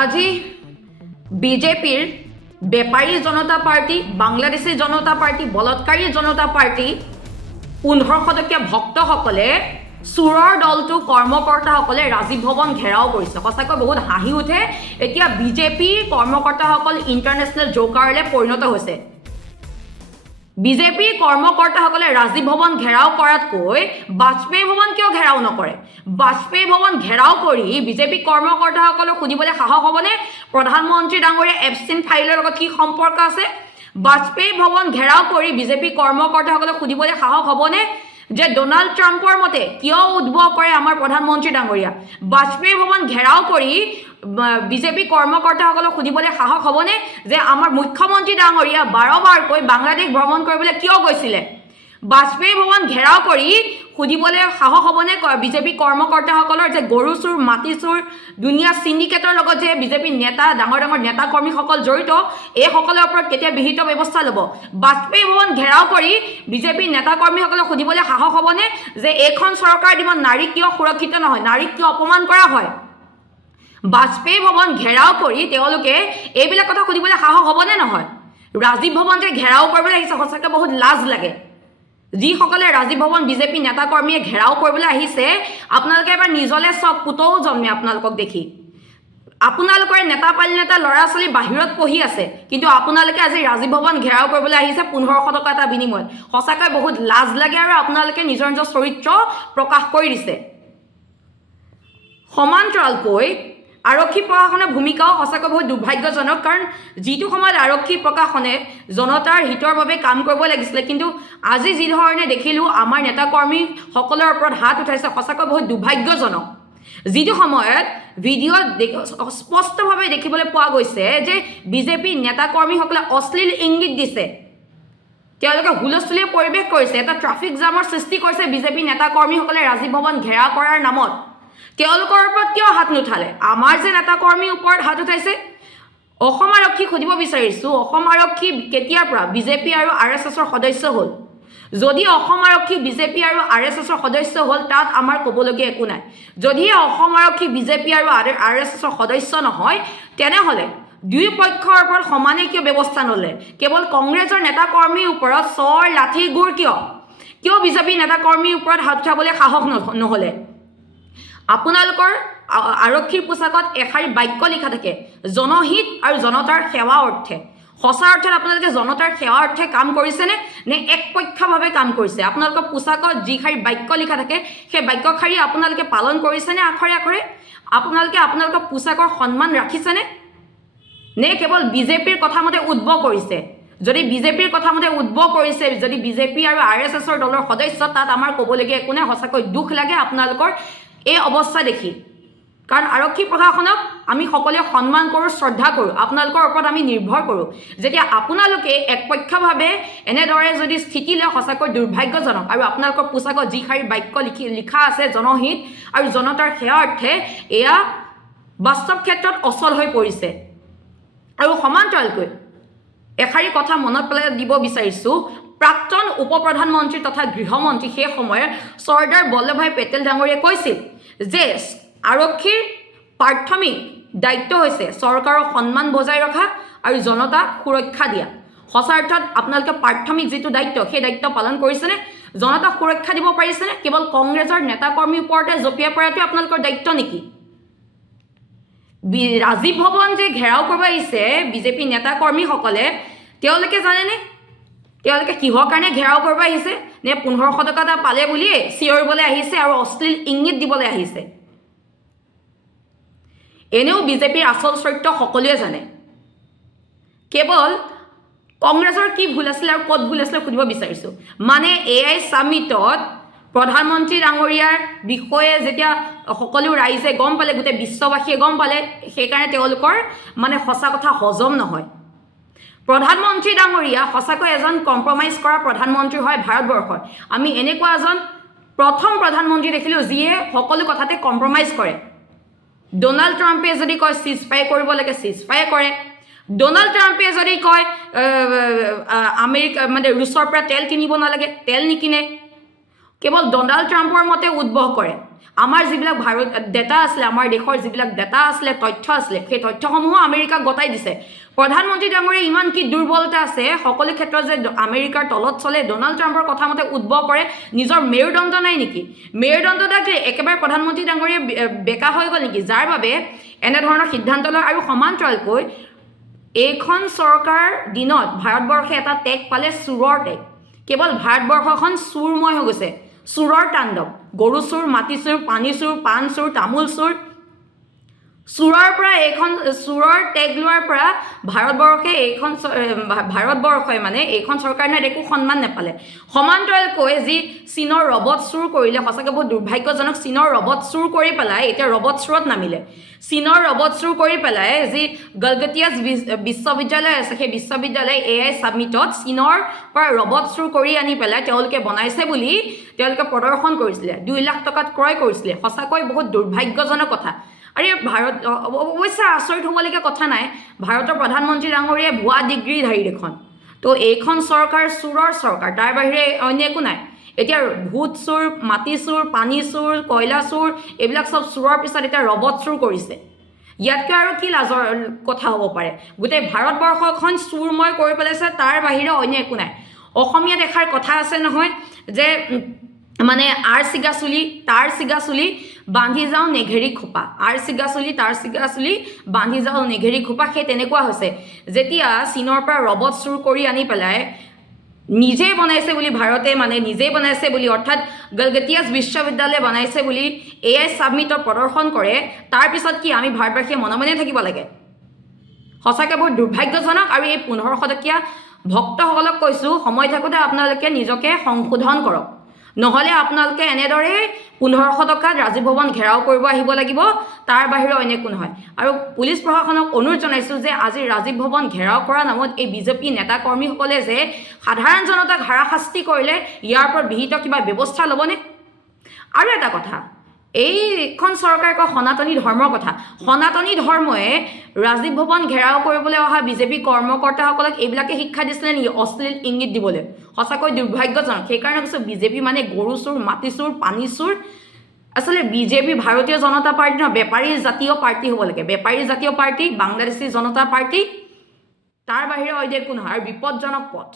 আজি বিজেপিৰ বেপাৰী জনতা পাৰ্টি, বাংলাদেশী জনতা পাৰ্টি, বলৎকাৰী জনতা পাৰ্টি 1500 টকীয়া ভক্তসকলে চুৰৰ দলটো কৰ্মকৰ্তাসকলে ৰাজীৱ ভৱন ঘেৰাও কৰিছে। সঁচাকৈ বহুত হাঁহি উঠে। এতিয়া বিজেপি কৰ্মকৰ্তাসকল ইণ্টাৰনেশ্যনেল জোকাৰলৈ পৰিণত হৈছে। বিজেপি কৰ্মকৰ্তাসকলে ৰাজীৱ ভৱন ঘেৰাও কৰাতকৈ বাজপেয়ী ভৱন কিয় ঘেৰাও নকৰে? বাজপেয়ী ভৱন ঘেৰাও কৰি বিজেপি কৰ্মকৰ্তাসকলক সুধিবলৈ সাহস হ'বনে? প্ৰধানমন্ত্ৰী ডাঙৰীয়া এপষ্টিন ফাইলৰ লগত কি সম্পৰ্ক আছে? বাজপেয়ী ভৱন ঘেৰাও কৰি বিজেপি কৰ্মকৰ্তাসকলক সুধিবলৈ সাহস হ'বনে যে ডোনাল্ড ট্ৰাম্পৰ মতে কিয় উদ্ভৱ কৰে আমাৰ প্ৰধানমন্ত্ৰী ডাঙৰীয়া? বাজপেয়ী ভৱন ঘেৰাও কৰি বিজেপি কৰ্মকৰ্তাসকলক সুধিবলৈ সাহস হ'বনে যে আমাৰ মুখ্যমন্ত্ৰী ডাঙৰীয়া বাৰবাৰকৈ বাংলাদেশ ভ্ৰমণ কৰিবলৈ কিয় গৈছিলে? বাজপেয়ী ভৱন ঘেৰাও কৰি সুধিবলৈ সাহস হ'বনে বিজেপি কৰ্মকৰ্তাসকলৰ যে গৰু চোৰ, মাটি চোৰ, দুনিয়া চিণ্ডিকেটৰ লগত যে বিজেপি নেতা, ডাঙৰ ডাঙৰ নেতা কৰ্মীসকল জড়িত, এইসকলৰ ওপৰত কেতিয়া বিহিত ব্যৱস্থা ল'ব? বাজপেয়ী ভৱন ঘেৰাও কৰি বিজেপি নেতা কৰ্মীসকলক সুধিবলৈ সাহস হ'বনে যে এইখন চৰকাৰ দিনত নাৰী কিয় সুৰক্ষিত নহয়, নাৰীক কিয় অপমান কৰা হয়? বাজপেয়ী ভৱন ঘেৰাও কৰি তেওঁলোকে এইবিলাক কথা সুধিবলৈ সাহস হ'বনে নহয়? ৰাজীৱ ভৱন যে ঘেৰাও কৰিবলৈ আহিছে, সঁচাকৈ বহুত লাজ লাগে। যিসকলে ৰাজীৱ ভৱন বিজেপি নেতা কৰ্মীয়ে ঘেৰাও কৰিবলৈ আহিছে, আপোনালোকে এবাৰ নিজলে চব পুতৌ জন্মে আপোনালোকক দেখি। আপোনালোকৰ নেতা পালিনেতা ল'ৰা ছোৱালী বাহিৰত পঢ়ি আছে, কিন্তু আপোনালোকে আজি ৰাজীৱ ভৱন ঘেৰাও কৰিবলৈ আহিছে 1500 টকা এটা বিনিময়ত। সঁচাকৈ বহুত লাজ লাগে আৰু আপোনালোকে নিজৰ নিজৰ চৰিত্ৰ প্ৰকাশ কৰি দিছে। সমান্তৰালকৈ আৰক্ষী প্ৰশাসনৰ ভূমিকাও সঁচাকৈ বহুত দুৰ্ভাগ্যজনক। কাৰণ যিটো সময়ত আৰক্ষী প্ৰশাসনে জনতাৰ হিতৰ বাবে কাম কৰিব লাগিছিলে, কিন্তু আজি যি ধৰণে দেখিলোঁ আমাৰ নেতাকৰ্মীসকলৰ ওপৰত হাত উঠাইছে, সঁচাকৈ বহুত দুৰ্ভাগ্যজনক। যিটো সময়ত ভিডিঅ'ত স্পষ্টভাৱে দেখিবলৈ পোৱা গৈছে যে বিজেপি নেতাকৰ্মীসকলে অশ্লীল ইংগিত দিছে, তেওঁলোকে হুলস্থুলীয়া পৰিৱেশ কৰিছে, এটা ট্ৰাফিক জামৰ সৃষ্টি কৰিছে বিজেপি নেতাকৰ্মীসকলে ৰাজীৱ ভৱন ঘেৰাও কৰাৰ নামত। তেওঁলোকৰ ওপৰত কিয় হাত নুঠালে? আমাৰ যে নেতাকৰ্মীৰ ওপৰত হাত উঠাইছে। অসম আৰক্ষীক সুধিব বিচাৰিছোঁ, অসম আৰক্ষী কেতিয়াৰ পৰা বিজেপি আৰু RSSৰ সদস্য হ'ল? যদি অসম আৰক্ষী বিজেপি আৰু RSSৰ সদস্য হ'ল, তাত আমাৰ ক'বলগীয়া একো নাই। যদিহে অসম আৰক্ষী বিজেপি আৰু RSSৰ সদস্য নহয়, তেনেহ'লে দুয়ো পক্ষৰ ওপৰত সমানে কিয় ব্যৱস্থা নল'লে? কেৱল কংগ্ৰেছৰ নেতাকৰ্মীৰ ওপৰত চৰ লাঠি গুৰ কিয় বিজেপি নেতাকৰ্মীৰ ওপৰত হাত উঠাবলৈ সাহস নহ'লে? আপোনালোকৰ আৰক্ষীৰ পোছাকত এষাৰি বাক্য লিখা থাকে, জনহিত আৰু জনতাৰ সেৱা অৰ্থে। সঁচা অৰ্থত আপোনালোকে জনতাৰ সেৱা অৰ্থে কাম কৰিছেনে নে একপক্ষভাৱে কাম কৰিছে? আপোনালোকৰ পোছাকত যিষাৰি বাক্য লিখা থাকে, সেই বাক্যশাৰী আপোনালোকে পালন কৰিছেনে আখৰে আখৰে? আপোনালোকে আপোনালোকৰ পোছাকৰ সন্মান ৰাখিছেনে নে কেৱল বিজেপিৰ কথামতে উদ্ভৱ কৰিছে? যদি বিজেপিৰ কথামতে উদ্ভৱ কৰিছে, যদি বিজেপি আৰু RSSৰ দলৰ সদস্য, তাত আমাৰ ক'বলগীয়া একো নাই। সঁচাকৈ দুখ লাগে আপোনালোকৰ এই অৱস্থা দেখি। কাৰণ আৰক্ষী প্ৰশাসনক আমি সকলোৱে সন্মান কৰোঁ, শ্ৰদ্ধা কৰোঁ, আপোনালোকৰ ওপৰত আমি নিৰ্ভৰ কৰোঁ। যেতিয়া আপোনালোকে একপক্ষভাৱে এনেদৰে যদি স্থিতি লয়, সঁচাকৈ দুৰ্ভাগ্যজনক। আৰু আপোনালোকৰ পোছাকত যিষাৰি বাক্য লিখা আছে, জনহিত আৰু জনতাৰ সেৱা অৰ্থে, এয়া বাস্তৱ ক্ষেত্ৰত অচল হৈ পৰিছে। আৰু সমান্তৰালকৈ এষাৰি কথা মনত পেলাই দিব বিচাৰিছোঁ, প্ৰাক্তন উপ প্ৰধানমন্ত্ৰী তথা গৃহমন্ত্ৰী সেই সময়ত চৰ্দাৰ বল্লভভাই পেটেল ডাঙৰীয়াই কৈছিল যে আৰক্ষীৰ প্ৰাথমিক দায়িত্ব হৈছে চৰকাৰৰ সন্মান বজাই ৰখা আৰু জনতাক সুৰক্ষা দিয়া। সঁচা অৰ্থত আপোনালোকে প্ৰাথমিক যিটো দায়িত্ব, সেই দায়িত্ব পালন কৰিছেনে? জনতাক সুৰক্ষা দিব পাৰিছেনে? কেৱল কংগ্ৰেছৰ নেতাকৰ্মীৰ ওপৰতে জঁপিয়াই পৰাটোৱে আপোনালোকৰ দায়িত্ব নেকি? ৰাজীৱ ভৱন যে ঘেৰাও কৰিব আহিছে বিজেপি নেতাকৰ্মীসকলে, তেওঁলোকে জানেনে তেওঁলোকে কিহৰ কাৰণে ঘেৰাও কৰিব আহিছে? নে 1500 টকা এটা পালে বুলিয়ে চিঞৰিবলৈ আহিছে আৰু অশ্লীল ইংগিত দিবলৈ আহিছে? এনেও বিজেপিৰ আচল চৰিত্ৰ সকলোৱে জানে। কেৱল কংগ্ৰেছৰ কি ভুল আছিলে আৰু ক'ত ভুল আছিলে সুধিব বিচাৰিছোঁ। মানে AI ছামিটত প্ৰধানমন্ত্ৰী ডাঙৰীয়াৰ বিষয়ে যেতিয়া সকলো ৰাইজে গম পালে, গোটেই বিশ্ববাসীয়ে গম পালে, সেইকাৰণে তেওঁলোকৰ মানে সঁচা কথা হজম নহয়। প্ৰধানমন্ত্ৰী ডাঙৰীয়া সঁচাকৈ এজন কম্প্ৰমাইজ কৰা প্ৰধানমন্ত্ৰী হয় ভাৰতবৰ্ষৰ। আমি এনেকুৱা এজন প্ৰথম প্ৰধানমন্ত্ৰী দেখিলোঁ যিয়ে সকলো কথাতে কম্প্ৰমাইজ কৰে। ডোনাল্ড ট্ৰাম্পে যদি কয় চিজ ফায়াৰ কৰিব লাগে, চিজ ফায়াৰ কৰে। ডোনাল্ড ট্ৰাম্পে যদি কয় আমেৰিকা ৰুছৰ পৰা তেল কিনিব নালাগে, তেল নিকিনে। কেৱল ডনাল্ড ট্ৰাম্পৰ মতে উদ্ভৱ কৰে আমাৰ যিবিলাক ভাৰত ডেটা আছিলে আমাৰ দেশৰ যিবিলাক ডেটা আছিলে তথ্য আছিলে সেই তথ্যসমূহো আমেৰিকাক গতাই দিছে প্ৰধানমন্ত্ৰী ডাঙৰীয়া ইমান কি দুৰ্বলতা আছে সকলো ক্ষেত্ৰত যে আমেৰিকাৰ তলত চলে ডনাল্ড ট্ৰাম্পৰ কথা মতে উদ্ভৱ কৰে নিজৰ মেৰুদণ্ড নাই নেকি মেৰুদণ্ডটাক একেবাৰে প্ৰধানমন্ত্ৰী ডাঙৰীয়া বেকা হৈ গ'ল নেকি যাৰ বাবে এনেধৰণৰ সিদ্ধান্ত লয় আৰু সমান্তৰালকৈ এইখন চৰকাৰ দিনত ভাৰতবৰ্ষে এটা টেগ পালে চুৰৰ টেগ কেৱল ভাৰতবৰ্ষখন চুৰময় হৈ গৈছে চুৰৰ তাণ্ডৱ গৰু চুৰ মাটি চুৰ পানী চুৰ পাণ চুৰ তামোল চুৰ চুৰৰ পৰা এইখন চুৰৰ টেগ লোৱাৰ পৰা ভাৰতবৰ্ষই মানে এইখন চৰকাৰ নাই একো সন্মান নাপালে সমান্তৰালকৈ যি চীনৰ ৰবট চুৰ কৰিলে সঁচাকৈ বহুত দুৰ্ভাগ্যজনক চীনৰ ৰবট চুৰ কৰি পেলাই এতিয়া ৰবট চুৰত নামিলে চীনৰ ৰবট চুৰ কৰি পেলাই যি গলগতিয়াজ বিশ্ববিদ্যালয় আছে সেই বিশ্ববিদ্যালয় AI ছাবমিটত চীনৰ পৰা ৰবট চুৰ কৰি আনি পেলাই তেওঁলোকে বনাইছে বুলি তেওঁলোকে প্ৰদৰ্শন কৰিছিলে 2 লাখ টকাত ক্ৰয় কৰিছিলে সঁচাকৈ বহুত দুৰ্ভাগ্যজনক কথা আৰে ভাৰত অৱশ্যে আচৰিত হ'বলগীয়া কথা নাই ভাৰতৰ প্ৰধানমন্ত্ৰী ডাঙৰীয়াই ভুৱা ডিগ্ৰীধাৰী দেখোন তো এইখন চৰকাৰ চুৰৰ চৰকাৰ তাৰ বাহিৰে অন্য একো নাই এতিয়া ভূত চুৰ মাটি চুৰ পানী চুৰ কয়লা চুৰ এইবিলাক চব চুৰৰ পিছত এতিয়া ৰবট চুৰ কৰিছে ইয়াতকৈ আৰু কি লাজৰ কথা হ'ব পাৰে গোটেই ভাৰতবৰ্ষখন চুৰময় কৰি পেলাইছে তাৰ বাহিৰে অন্য একো নাই অসমীয়াত এষাৰ কথা আছে নহয় যে মানে আৰ চিগা চুলি তাৰ চিগা চুলি বান্ধি যাওঁ নেঘেৰি খোপা আৰ চিগা চুলি তাৰ চিগা চুলি বান্ধি যাওঁ নেঘেৰি খোপা সেই তেনেকুৱা হৈছে যেতিয়া চীনৰ পৰা ৰবট চুৰ কৰি আনি পেলাই নিজে বনাইছে বুলি ভাৰতে মানে নিজে বনাইছে বুলি অৰ্থাৎ গলগতিয়াজ বিশ্ববিদ্যালয় বনাইছে বুলি AI ছাবমিটৰ প্ৰদৰ্শন কৰে তাৰ পিছত কি আমি ভাৰতবাসীয়ে মনে মনে থাকিব লাগে সঁচাকৈ বহুত দুৰ্ভাগ্যজনক আৰু এই 1500 টকীয়া ভক্তসকলক কৈছোঁ সময় থাকোঁতে আপোনালোকে নিজকে সংশোধন কৰক নহ'লে আপোনালোকে এনেদৰে 1500 টকাত ৰাজীৱ ভৱন ঘেৰাও কৰিব আহিব লাগিব তাৰ বাহিৰে অন্য একো নহয় আৰু পুলিচ প্ৰশাসনক অনুৰোধ জনাইছোঁ যে আজি ৰাজীৱ ভৱন ঘেৰাও কৰা নামত এই বিজেপি নেতা কৰ্মীসকলে যে সাধাৰণ জনতাক হাৰাশাস্তি কৰিলে ইয়াৰ ওপৰত বিহিত কিবা ব্যৱস্থা ল'বনে আৰু এটা কথা এইখন চৰকাৰে কয় সনাতনী ধৰ্মৰ কথা সনাতনী ধৰ্মই ৰাজীৱ ভৱন ঘেৰাও কৰিবলৈ অহা বিজেপি কৰ্মকৰ্তাসকলক এইবিলাকে শিক্ষা দিছিলে নেকি অশ্লীল ইংগিত দিবলৈ সঁচাকৈ দুৰ্ভাগ্যজনক সেইকাৰণে কৈছোঁ বিজেপি মানে গৰু চুৰ মাটি চুৰ পানী চুৰ আচলতে বিজেপি ভাৰতীয় জনতা পাৰ্টি নহয় বেপাৰী জাতীয় পাৰ্টি হ'ব লাগে বেপাৰী জাতীয় পাৰ্টি বাংলাদেশী জনতা পাৰ্টি তাৰ বাহিৰে অন্য একো নহয় আৰু বিপদজনক পথ